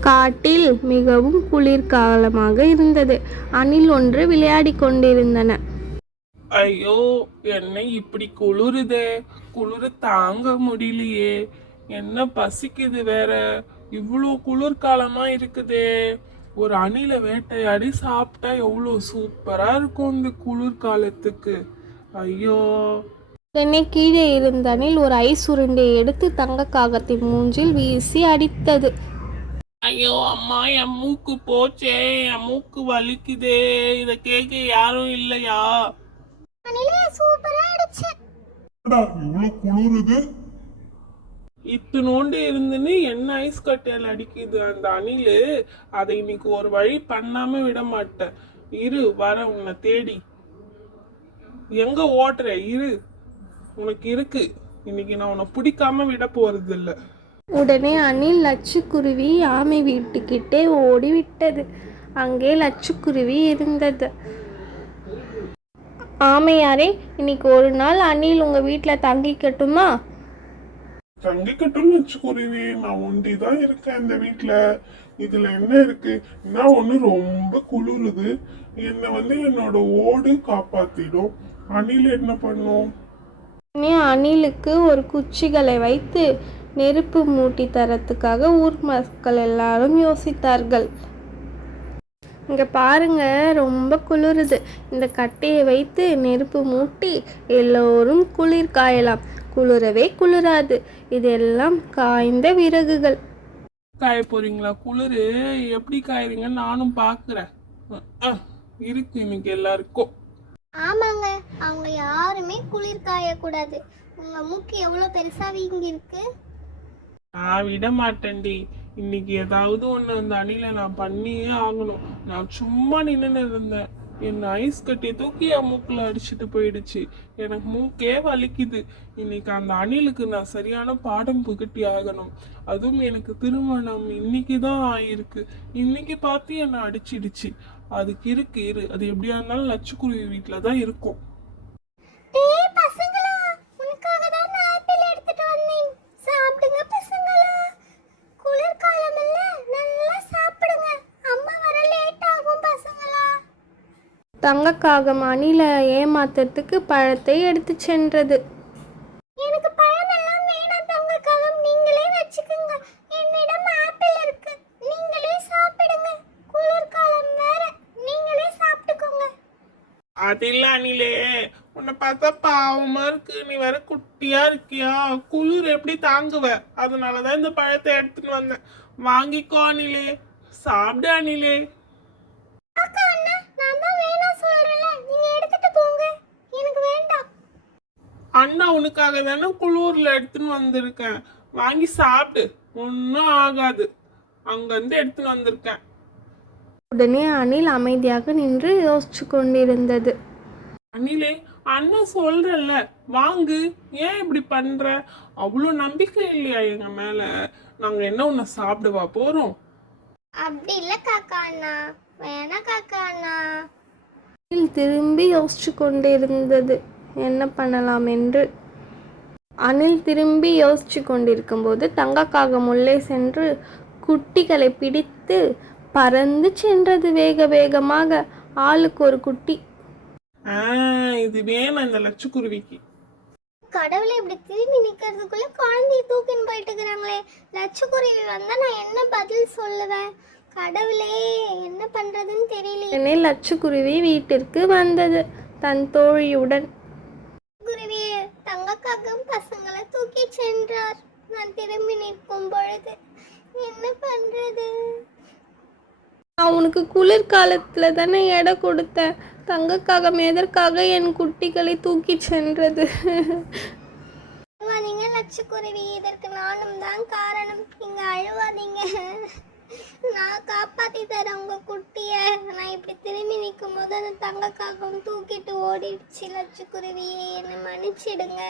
காட்டில் மிகவும் குளிர்காலமாக இருந்தது. அணில் ஒன்று விளையாடிக் கொண்டிருந்தன. ஐயோ என்னை இப்படி குளிருதே? குளிர தாங்க முடியலையே. என்ன பசிக்குது வேற? இவ்வளோ குளிர்காலமா இருக்குதே. ஒரு அணில வேட்டையாடி சாப்பிட்டா எவ்வளோ சூப்பரா இருக்கும் இந்த குளிர்காலத்துக்கு. ஐயோ. உடனே கீழே இருந்த அணில் ஒரு ஐஸ் உருண்டையை எடுத்து தங்க காகத்தின் மூஞ்சில் வீசி அடித்தது. ஐயோ அம்மா என் மூக்கு போச்சே என் மூக்கு வலிக்குதே. இத கேட்க யாரும் இல்லையா? இவ்வளவு குளிருது இத்தினோண்டு இருந்துன்னு என்ன ஐஸ் கட்டையால் அடிக்குது அந்த அணிலு? அதை இன்னைக்கு ஒரு வழி பண்ணாம விட மாட்டேன். இரு வர உன்னை தேடி. எங்க ஓட்டுற? இரு. உனக்கு இருக்கு. இன்னைக்கு நான் உன்னை பிடிக்காம விட போறது இல்ல உடனே அணில் லட்சுக்குருவி ஆமை வீட்டுக்கிட்டே ஓடிவிட்டது. அங்கே லட்சுக்குருவி இருந்தது. ஆமையாரே இன்னைக்கு ஒரு நாள் அணில் உங்க வீட்டில் தங்கிக்கட்டுமா? தங்கிக்கட்டும் வச்சுக்குருவி நான் ஒண்டி தான் இருக்கேன் இந்த வீட்ல. இதுல என்ன இருக்கு? நான் ஒண்ணு ரொம்ப குளிருது. என்னை வந்து என்னோட ஓடு காப்பாத்திடும். அணில் என்ன பண்ணும்? அணிலுக்கு ஒரு குச்சிகளை வைத்து நெருப்பு மூட்டி தரத்துக்காக ஊர் மக்கள் எல்லாரும் யோசித்தார்கள். இங்க பாருங்க ரொம்ப குளிருது. இந்த கட்டையை வைத்து நெருப்பு மூட்டி எல்லோரும் குளிர் காயலாம். குளிரவே குளிராது. இதெல்லாம் காய்ந்த விறகுகள். காய போறீங்களா? குளிரு. எப்படி காயுறீங்கன்னு நானும் பாக்குறேன். இருக்கு இன்னைக்கு எல்லாருக்கும். ஆமாங்க. அவங்க யாருமே குளிர் காயக்கூடாது. உங்க மூக்கு எவ்வளோ பெருசா வீங்கி இருக்கு நான் விட மாட்டேன்டி இன்னைக்கு ஏதாவது ஒண்ணு அந்த அணில நான் பண்ணியே ஆகணும். நான் சும்மா நின்னு இருந்தேன். என் ஐஸ் கட்டி தூக்கி என் மூக்குல அடிச்சுட்டு போயிடுச்சு. எனக்கு மூக்கே வலிக்குது. இன்னைக்கு அந்த அணிலுக்கு நான் சரியான பாடம் புகட்டி ஆகணும். அதுவும் எனக்கு திருமணம் இன்னைக்கு தான் ஆயிருக்கு. இன்னைக்கு பார்த்து என்னை அடிச்சிடுச்சு. அதுக்கு இருக்கு இரு. அது எப்படியா இருந்தாலும் லட்சுக்குருவி வீட்டில் தான் இருக்கும் டேய் பசங்களா உனக்காக தான் நான் ஆப்பிள் எடுத்துட்டு வந்தேன் சாப்பிடுங்க பசங்களா குளிர்காலம் இல்ல நல்லா சாப்பிடுங்க அம்மா வர லேட் ஆகும் பசங்களா தங்கக்காகம் அணிலை ஏமாத்துறதுக்கு பழத்தை எடுத்து சென்றது. எனக்கு பழமெல்லாம் வேணாம் தங்கக்காகம். நீங்களே வச்சுக்கோங்க. என்னிடம் ஆப்பிள் இருக்கு. நீங்களே சாப்பிடுங்க. குளிர்காலம் வேற. நீங்களே சாப்பிட்டுக்கோங்க. அது இல்ல அணிலே. உன்னை பார்த்தா பாவமா இருக்கு. நீ வேற குட்டியா இருக்கியா? குளிர் எப்படி தாங்குவ? அதனாலதான் இந்த பழத்தை எடுத்துட்டு வந்தேன். வாங்கிக்கோ அணிலே. சாப்பிடு அணிலே. அக்கா அண்ணா நான் தான் வேணாம் சொல்றேன்ல நீங்க எடுத்துட்டு போங்க எனக்கு வேண்டாம் அண்ணா உனக்காக தானே குளூர்ல எடுத்துன்னு வந்திருக்கேன். வாங்கி சாப்பிடு. ஒன்றும் ஆகாது. அங்கேருந்து எடுத்துன்னு வந்திருக்கேன். உடனே அணில் அமைதியாக நின்று யோசிச்சு கொண்டிருந்தது. அணிலே அண்ணா சொல்றல்ல வாங்கு. ஏன் இப்படி பண்ற? அவ்வளோ நம்பிக்கை இல்லையா எங்க மேல? நாங்க என்ன உன்னை சாப்பிடவா போறோம்? அப்படி இல்ல காக்கா அண்ணா. வேணா காக்கா அண்ணா. அணில் திரும்பி யோசிச்சு கொண்டிருந்தது. என்ன பண்ணலாம் என்று அணில் திரும்பி யோசிச்சு கொண்டிருக்கும்போது தங்கக்காகம் உள்ளே சென்று குட்டிகளை பிடித்து பறந்து சென்றது வேக வேகமாக. ஆளுக்கு ஒரு குட்டி. ஆ இது வேணும் இந்த லட்சுக்குருவிக்கு. கடவுளை இப்படி திரும்பி நிக்கிறதுக்குள்ள குழந்தைய தூக்கின்னு போயிட்டு இருக்கிறாங்களே லட்சக்குருவி வந்தா நான் என்ன பதில் சொல்லுவேன்? கடவுளே என்ன பண்றதுன்னு தெரியலையே. உடனே லட்சுக்குருவி வீட்டிற்கு வந்தது. தன் தோழியுடன் தங்கக்காகம் பசங்களை தூக்கி சென்றார். நான் திரும்பி நிற்கும் பொழுது என்ன பண்றது? நான் உனக்கு குளிர்காலத்துல தானே எடை கொடுத்தேன். தங்கக்காகம் எதற்காக என் குட்டிகளை தூக்கி சென்றது. அழுவாதீங்க லட்சக்குருவி. இதற்கு நானும் தான் காரணம். நீங்க அழுவாதீங்க. நான் காப்பாத்தி தரேன் உங்க குட்டிய. திரும்பி நிற்கும் போது அந்த தூக்கிட்டு ஓடிடுச்சு லட்சக்குருவியே என்னை மன்னிச்சிடுங்க.